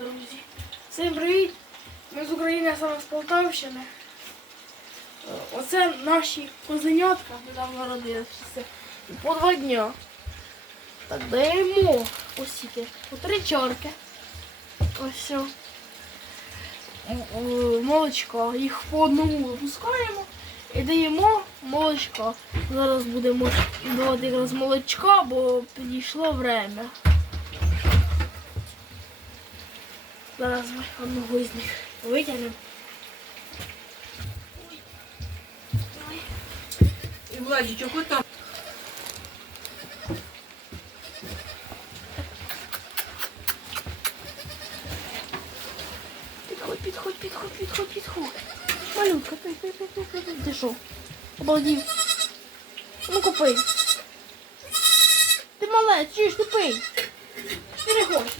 друзі. Всім привіт! Ми з України, а саме з Полтавщини. Е, Оце наші козенятка, недавно народилися. Це По два дня. Так, даємо осіки. По три чарки. Ось. Е, Молочко. Їх по одному випускаємо і даємо молочко. Зараз будемо давати якраз молочка, бо підійшло время. Зараз ми одного із них витягнемо. І Владічок, от там. Підходь, підходь, підходь, підходь, підходь. Малютка, пий, пий, пий, пий, пий, пий. Ти що? Обалдів. Ну купи. Ти малець, чуєш, ти пий. Ти хочеш.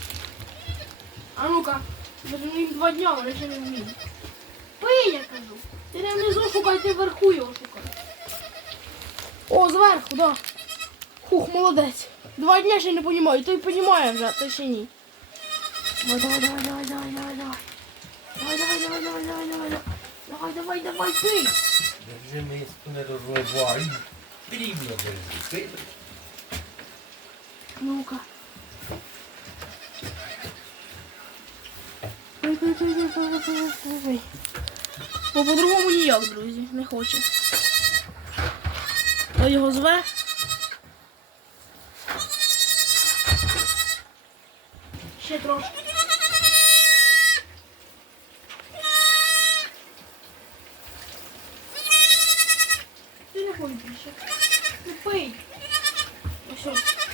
А ну-ка, їм два дня, вони ще не вміють. Пий, я кажу. Ти не внизу шукай, ти вверху його шукай. О, зверху, да. Хух, молодець. Два дня ще не понімаю, той понімає вже, а той ще ні. Давай, давай, давай, давай, давай, давай, давай. Давай, давай, давай, давай, давай, давай, давай. Давай, давай, давай, пий. Держи миску, не розливай. Рівно держи. Ти Ну-ка. Бо по-другому ніяк, друзі, не хоче. То його зве. Ще трошки. Ти не хочеш більше. Ну пий. Ось.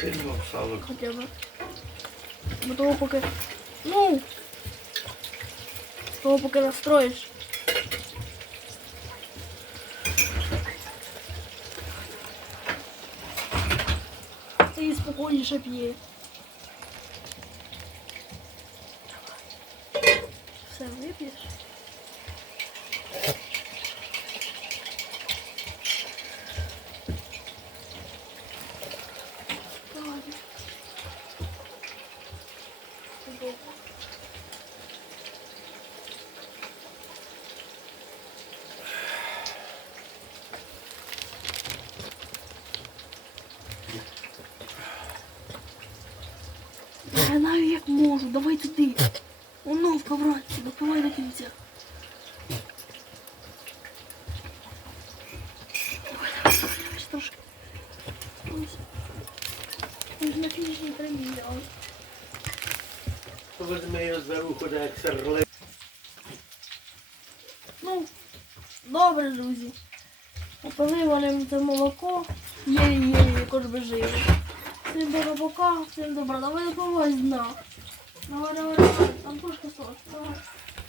Ти сало. Хоча б. Бо того поки. Ну. Того поки настроїш. І спокійніше п'є. Все вип'єш. Давай. Удобно. Я знаю, як можу. Давай туди. Воно в ковратці, допивай до кінця. Давай, давай, давай, давай, трошки. Ось. На фінішній прямій, але. Возьми його за руку, да, як серли. Ну, добре, друзі. Попили вони це молоко. Єлі-єлі, якось би жили. Всім добра бока, всім добра. Давай допомогай з дна. Давай, давай, давай. Там сос. Давай.